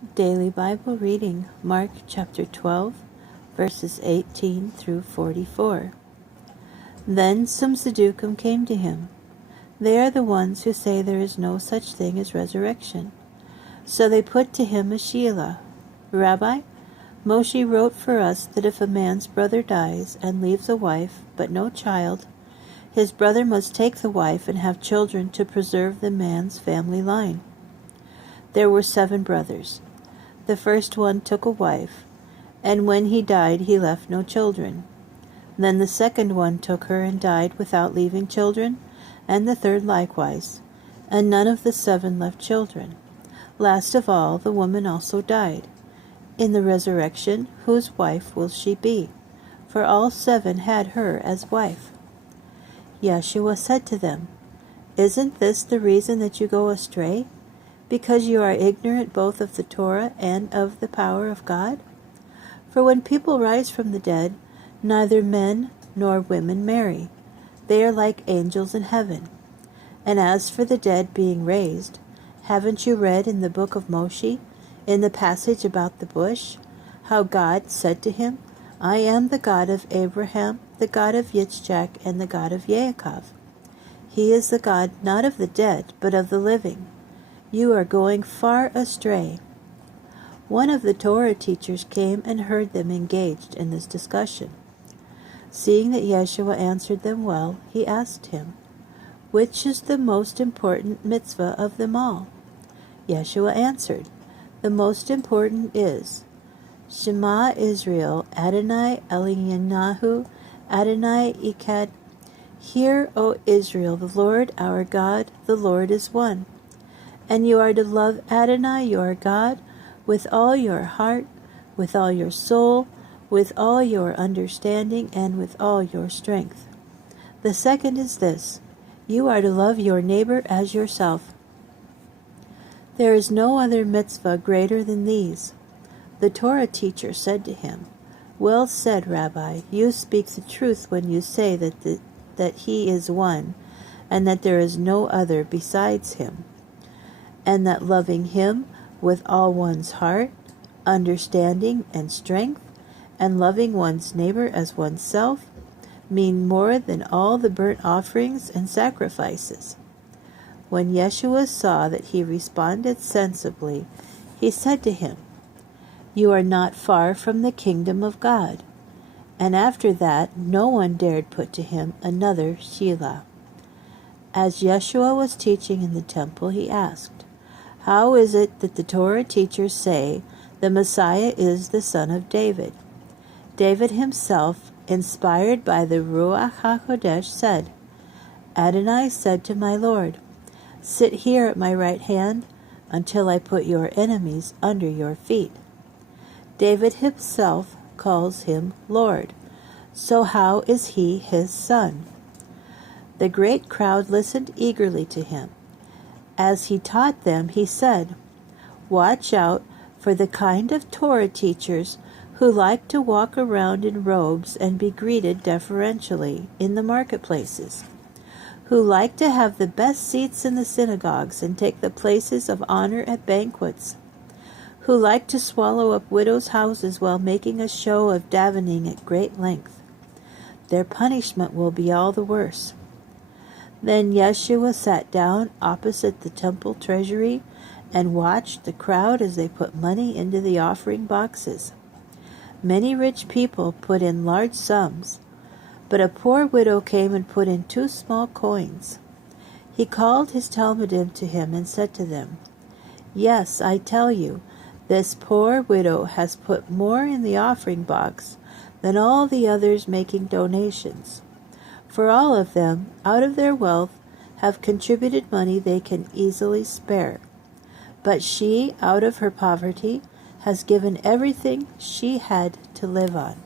Daily Bible Reading, Mark chapter 12, verses 18 through 44. Then some Sadducees came to him. They are the ones who say there is no such thing as resurrection. So they put to him a sheelah. Rabbi, Moshe wrote for us that if a man's brother dies and leaves a wife but no child, his brother must take the wife and have children to preserve the man's family line. There were 7 brothers. The first one took a wife, and when he died he left no children. Then the second one took her and died without leaving children, and the third likewise, and none of the 7 left children. Last of all, the woman also died. In the resurrection, whose wife will she be? For all 7 had her as wife. Yeshua said to them, Isn't this the reason that you go astray? Because you are ignorant both of the Torah and of the power of God? For when people rise from the dead, neither men nor women marry. They are like angels in heaven. And as for the dead being raised, haven't you read in the book of Moshe, in the passage about the bush, how God said to him, I am the God of Abraham, the God of Yitzchak, and the God of Yaakov. He is the God not of the dead, but of the living. You are going far astray. One of the Torah teachers came and heard them engaged in this discussion. Seeing that Yeshua answered them well, he asked him, Which is the most important mitzvah of them all? Yeshua answered, The most important is, Shema Israel, Adonai Eloheinu, Adonai Echad. Hear, O Israel, the Lord our God, the Lord is one. And you are to love Adonai your God with all your heart, with all your soul, with all your understanding, and with all your strength. The second is this, you are to love your neighbor as yourself. There is no other mitzvah greater than these. The Torah teacher said to him, Well said, Rabbi, you speak the truth when you say that he is one, and that there is no other besides him, and that loving him with all one's heart, understanding, and strength, and loving one's neighbor as oneself, mean more than all the burnt offerings and sacrifices. When Yeshua saw that he responded sensibly, he said to him, You are not far from the kingdom of God. And after that, no one dared put to him another sheelah. As Yeshua was teaching in the temple, he asked, How is it that the Torah teachers say the Messiah is the son of David? David himself, inspired by the Ruach HaKodesh, said, Adonai said to my Lord, Sit here at my right hand until I put your enemies under your feet. David himself calls him Lord. So how is he his son? The great crowd listened eagerly to him. As he taught them, he said, Watch out for the kind of Torah teachers who like to walk around in robes and be greeted deferentially in the marketplaces, who like to have the best seats in the synagogues and take the places of honor at banquets, who like to swallow up widows' houses while making a show of davening at great length. Their punishment will be all the worse. Then Yeshua sat down opposite the temple treasury and watched the crowd as they put money into the offering boxes. Many rich people put in large sums, but a poor widow came and put in 2 small coins. He called his Talmudim to him and said to them, Yes, I tell you, this poor widow has put more in the offering box than all the others making donations. For all of them, out of their wealth, have contributed money they can easily spare. But she, out of her poverty, has given everything she had to live on.